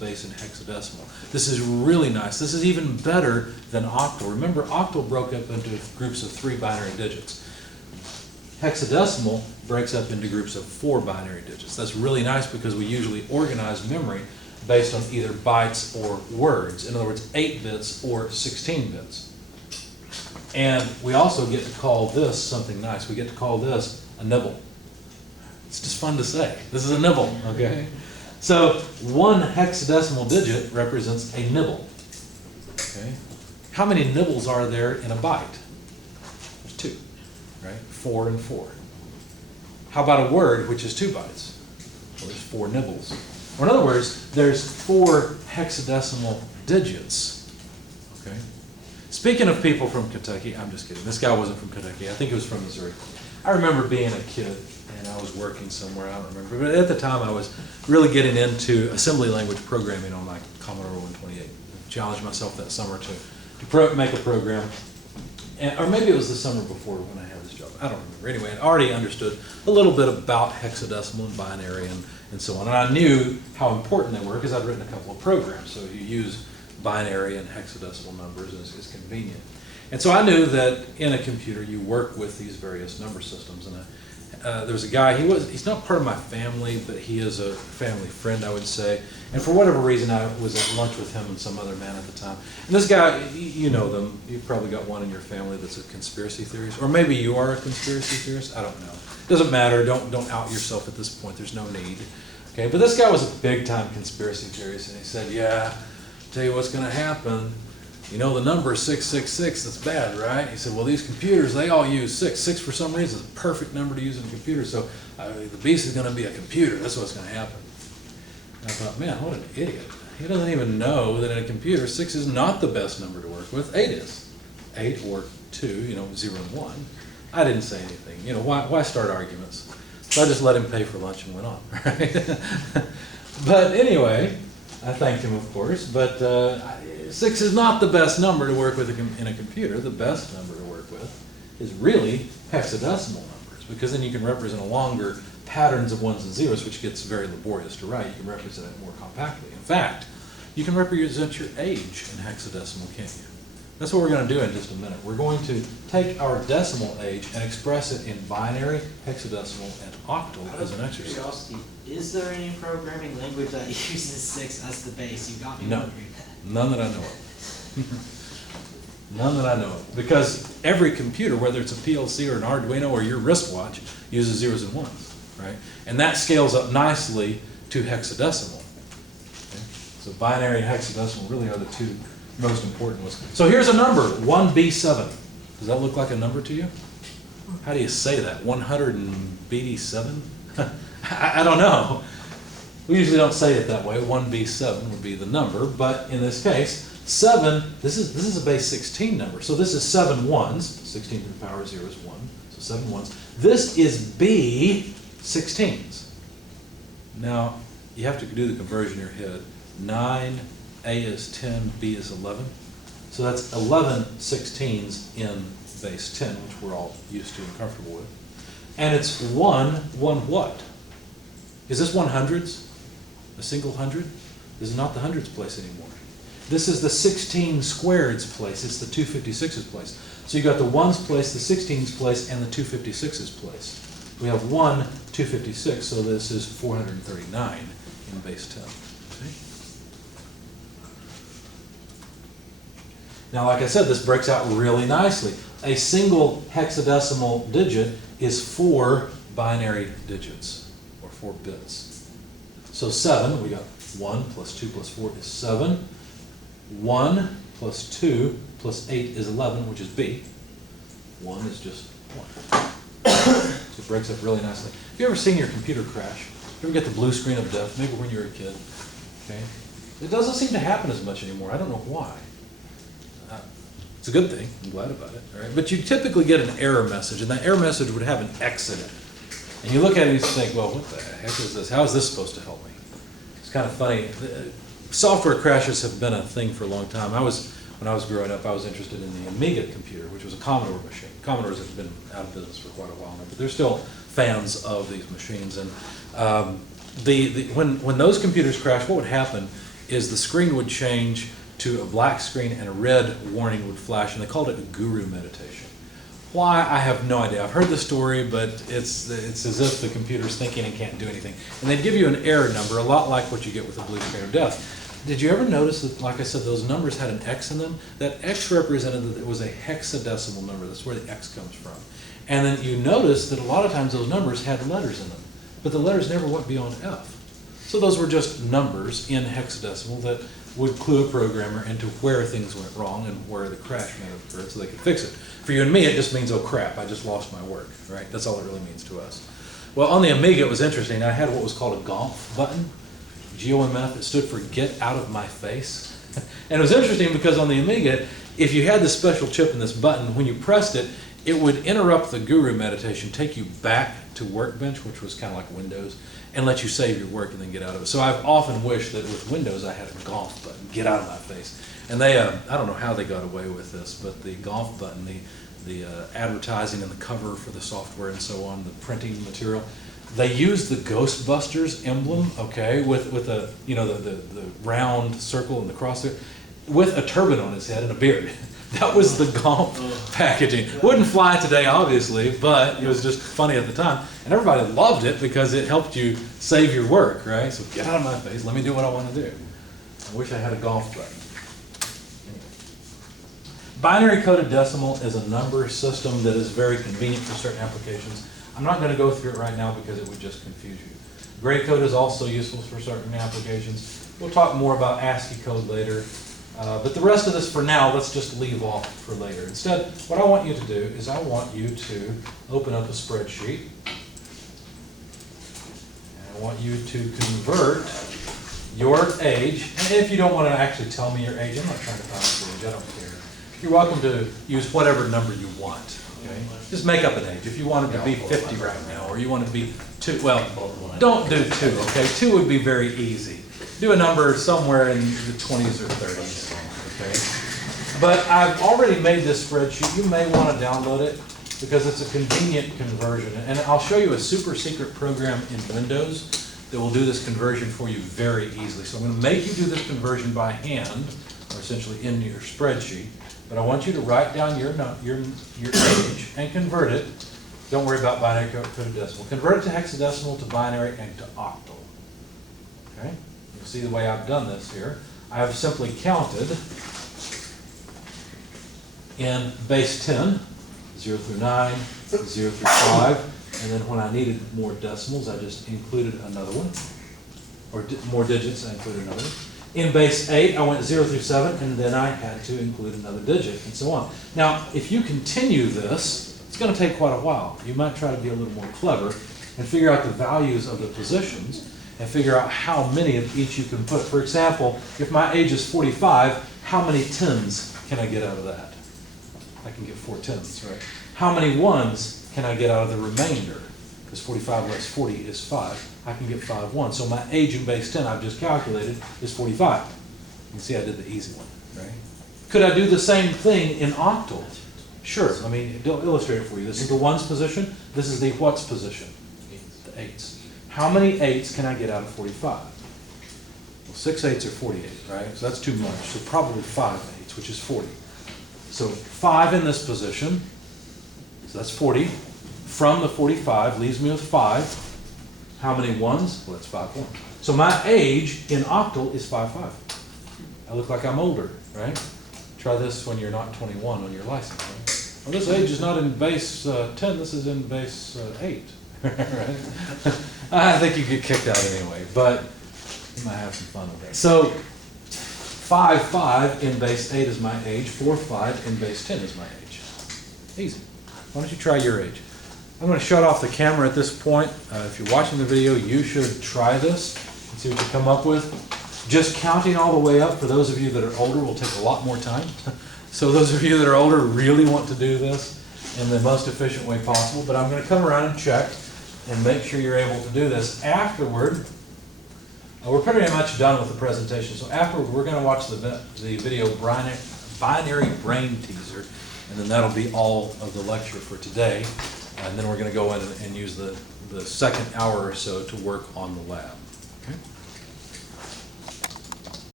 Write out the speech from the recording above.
base in hexadecimal. This is really nice. This is even better than octal. Remember, octal broke up into groups of 3 binary digits. Hexadecimal breaks up into groups of 4 binary digits. That's really nice because we usually organize memory based on either bytes or words. In other words, 8 bits or 16 bits. And we also get to call this something nice. We get to call this a nibble. It's just fun to say. This is a nibble, okay? So 1 hexadecimal digit represents a nibble. Okay? How many nibbles are there in a byte? There's 2, right? 4 and 4. How about a word, which is 2 bytes? Well, there's 4 nibbles. Or in other words, there's 4 hexadecimal digits. Okay? Speaking of people from Kentucky, I'm just kidding. This guy wasn't from Kentucky. I think he was from Missouri. I remember being a kid and I was working somewhere, I don't remember. But at the time I was really getting into assembly language programming on my Commodore 128. I challenged myself that summer to make a program. Or maybe it was the summer before when I had this job. I don't remember. Anyway, I already understood a little bit about hexadecimal and binary and so on. And I knew how important they were because I'd written a couple of programs. So you use binary and hexadecimal numbers and it's convenient. And so I knew that in a computer you work with these various number systems. And there was a guy, he's not part of my family, but he is a family friend, I would say. And for whatever reason, I was at lunch with him and some other man at the time. And this guy, you know them. You've probably got one in your family that's a conspiracy theorist. Or maybe you are a conspiracy theorist. I don't know. Doesn't matter. Don't out yourself at this point. There's no need. Okay, but this guy was a big-time conspiracy theorist, and he said, yeah, tell you what's going to happen. You know the number 666, that's bad, right? He said, well, these computers, they all use 6. 6 for some reason is a perfect number to use in a computer, so the beast is going to be a computer. That's what's going to happen. And I thought, man, what an idiot. He doesn't even know that in a computer, 6 is not the best number to work with. 8 is. 8 or 2, 0 and 1. I didn't say anything. Why start arguments? So I just let him pay for lunch and went on, right? But anyway, I thanked him, of course, but 6 is not the best number to work with in a computer. The best number to work with is really hexadecimal numbers, because then you can represent longer patterns of 1s and 0s, which gets very laborious to write. You can represent it more compactly. In fact, you can represent your age in hexadecimal, can't you? That's what we're going to do in just a minute. We're going to take our decimal age and express it in binary, hexadecimal, and octal as an exercise. Curiosity, is there any programming language that uses 6 as the base? You got me No. wondering that. None that I know of. None that I know of. Because every computer, whether it's a PLC or an Arduino or your wristwatch, uses 0s and 1s, right? And that scales up nicely to hexadecimal. Okay? So binary and hexadecimal really are the 2 most important ones. So here's a number, 1B7. Does that look like a number to you? How do you say that? 187? I don't know. We usually don't say it that way. 1B7 would be the number, but in this case, 7, this is a base 16 number. So this is 7 1s, 16 to the power of 0 is 1, so 7 1s. This is B 16s. Now, you have to do the conversion in your head. 9, A is 10, B is 11. So that's 11 16s in base 10, which we're all used to and comfortable with. And it's 1 what? Is this 100s? A single hundred? This is not the hundreds place anymore. This is the 16 squareds place. It's the 256s place. So you got the 1s place, the 16s place, and the 256s place. We have 1 256, so this is 439 in base 10. See? Now, like I said, this breaks out really nicely. A single hexadecimal digit is 4 binary digits, or 4 bits. So 7, we got 1 plus 2 plus 4 is 7. 1 plus 2 plus 8 is 11, which is B. 1 is just 1. So it breaks up really nicely. Have you ever seen your computer crash? You ever get the blue screen of death? Maybe when you were a kid. Okay? It doesn't seem to happen as much anymore. I don't know why. It's a good thing. I'm glad about it. All right? But you typically get an error message, and that error message would have an X in it. And you look at it and you think, well, what the heck is this? How is this supposed to help me? It's kind of funny. Software crashes have been a thing for a long time. When I was growing up, I was interested in the Amiga computer, which was a Commodore machine. Commodores have been out of business for quite a while now, but they're still fans of these machines. And when those computers crash, what would happen is the screen would change to a black screen and a red warning would flash, and they called it a guru meditation. Why, I have no idea. I've heard the story, but it's as if the computer's thinking and can't do anything. And they'd give you an error number, a lot like what you get with a blue screen of death. Did you ever notice that, like I said, those numbers had an X in them? That X represented that it was a hexadecimal number. That's where the X comes from. And then you notice that a lot of times those numbers had letters in them, but the letters never went beyond F. So those were just numbers in hexadecimal that would clue a programmer into where things went wrong and where the crash may have occurred so they could fix it. For you and me, it just means, oh crap, I just lost my work, right? That's all it really means to us. Well, on the Amiga, it was interesting. I had what was called a GOMF button, GOMF. It stood for Get Out of My Face. And it was interesting because on the Amiga, if you had this special chip in this button, when you pressed it, it would interrupt the guru meditation, take you back to Workbench, which was kind of like Windows, and let you save your work and then get out of it. So I've often wished that with Windows I had a GOMF button, Get Out of My Face. And they, I don't know how they got away with this, but the GOMF button, the advertising and the cover for the software and so on, the printing material, they used the Ghostbusters emblem, okay, with a, you know, the round circle and the cross there, with a turban on his head and a beard. That was the GOMF packaging. Wouldn't fly today, obviously, but it was just funny at the time. And everybody loved it because it helped you save your work, right? So get out of my face, let me do what I want to do. I wish I had a GOMF button. Binary coded decimal is a number system that is very convenient for certain applications. I'm not going to go through it right now because it would just confuse you. Gray code is also useful for certain applications. We'll talk more about ASCII code later. But the rest of this for now, let's just leave off for later. Instead, what I want you to do is I want you to open up a spreadsheet. And I want you to convert your age. And if you don't want to actually tell me your age, I'm not trying to promise your age, I don't care. You're welcome to use whatever number you want. Okay? Just make up an age. If you wanted to be 50 right now, or you want to be 2, well, don't do 2, okay? 2 would be very easy. Do a number somewhere in the 20s or 30s, okay? But I've already made this spreadsheet. You may want to download it because it's a convenient conversion. And I'll show you a super secret program in Windows that will do this conversion for you very easily. So I'm going to make you do this conversion by hand, or essentially in your spreadsheet. But I want you to write down your age and convert it. Don't worry about binary coded decimal. Convert it to hexadecimal, to binary, and to octal. Okay? You see the way I've done this here. I have simply counted in base 10, 0 through 9, 0 through 5, and then when I needed more decimals, I just included another one, or more digits, I included another one. In base 8, I went 0 through 7, and then I had to include another digit, and so on. Now, if you continue this, it's going to take quite a while. You might try to be a little more clever and figure out the values of the positions and figure out how many of each you can put. For example, if my age is 45, how many 10s can I get out of that? I can get 4 10s, right? How many 1s can I get out of the remainder? Because 45 less 40 is 5. I can get 5 1s. So my age in base 10 I've just calculated is 45. You can see I did the easy one, right? Could I do the same thing in octal? Sure. Let me illustrate it for you. This is the 1's position. This is the what's position? The 8's. How many 8's can I get out of 45? Well, 6 8's are 48, right? So that's too much. So probably 5 8's, which is 40. So 5 in this position. So that's 40. From the 45 leaves me with 5. How many 1's? Well, that's 5 1. So my age in octal is 5 5. I look like I'm older, right? Try this when you're not 21 on your license, right? Well, this age is not in base 10, this is in base 8, right? I think you get kicked out anyway, but you might have some fun with that. So 5 5 in base 8 is my age, 4 5 in base 10 is my age. Easy. Why don't you try your age? I'm going to shut off the camera at this point. If you're watching the video, you should try this and see what you come up with. Just counting all the way up, for those of you that are older, will take a lot more time. So those of you that are older really want to do this in the most efficient way possible. But I'm going to come around and check and make sure you're able to do this. Afterward, we're pretty much done with the presentation. So afterward, we're going to watch the video Binary Brain Teaser, and then that'll be all of the lecture for today. And then we're going to go in and use the second hour or so to work on the lab.